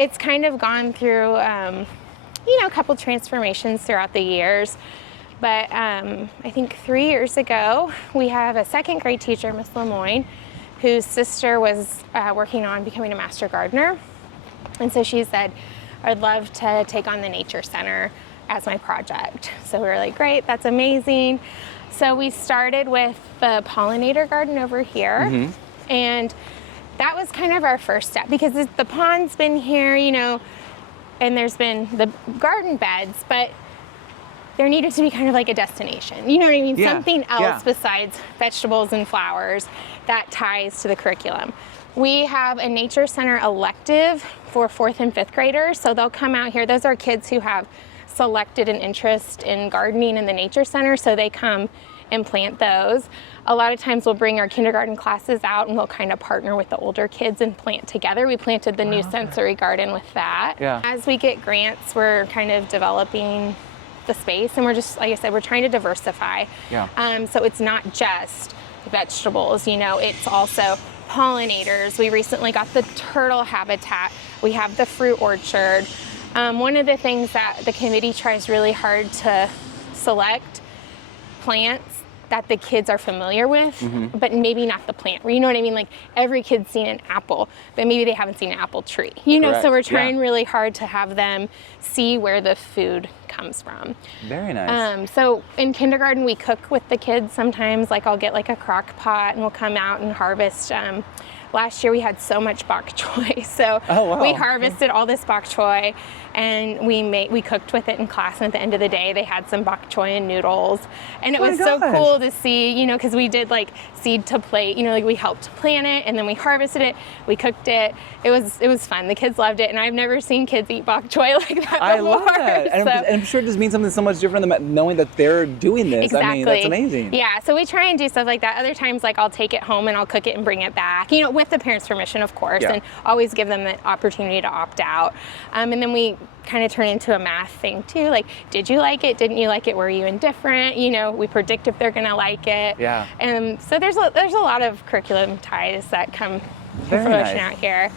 it's kind of gone through, you know, a couple transformations throughout the years. But I think 3 years ago, we have a second grade teacher, Miss Lemoyne, whose sister was working on becoming a master gardener. And so she said, I'd love to take on the nature center as my project. So we were like, great, that's amazing. So we started with the pollinator garden over here. And that was kind of our first step, because the pond's been here, you know, and there's been the garden beds, but there needed to be kind of like a destination. You know what I mean? Something else besides vegetables and flowers that ties to the curriculum. We have a nature center elective for 4th and 5th graders. So they'll come out here. Those are kids who have selected an interest in gardening in the nature center. So they come and plant those. A lot of times we'll bring our kindergarten classes out and we'll kind of partner with the older kids and plant together. We planted the new sensory garden with that. As we get grants, we're kind of developing the space, and we're just, like I said, we're trying to diversify. So it's not just vegetables, you know, it's also pollinators. We recently got the turtle habitat. We have the fruit orchard. One of the things that the committee tries really hard to select plants that the kids are familiar with, but maybe not the plant. You know what I mean? Like every kid's seen an apple, but maybe they haven't seen an apple tree. You know, so we're trying really hard to have them see where the food comes from. Very nice. So in kindergarten, we cook with the kids sometimes. Like I'll get like a crock pot and we'll come out and harvest. Last year we had so much bok choy, so we harvested all this bok choy, and we cooked with it in class. And at the end of the day, they had some bok choy and noodles, and it was so cool to see, you know, because we did like seed to plate, you know, like we helped plant it, and then we harvested it, we cooked it. It was fun. The kids loved it, and I've never seen kids eat bok choy like that before. I love that, and I'm sure it just means something so much different than knowing that they're doing this. Exactly. I mean, that's amazing. Yeah, so we try and do stuff like that. Other times, like I'll take it home and I'll cook it and bring it back, you know, with the parents' permission, of course, and always give them the opportunity to opt out. And then we kind of turn into a math thing too. Like, did you like it? Didn't you like it? Were you indifferent? You know, we predict if they're gonna like it. And so there's a lot of curriculum ties that come from fruition out here.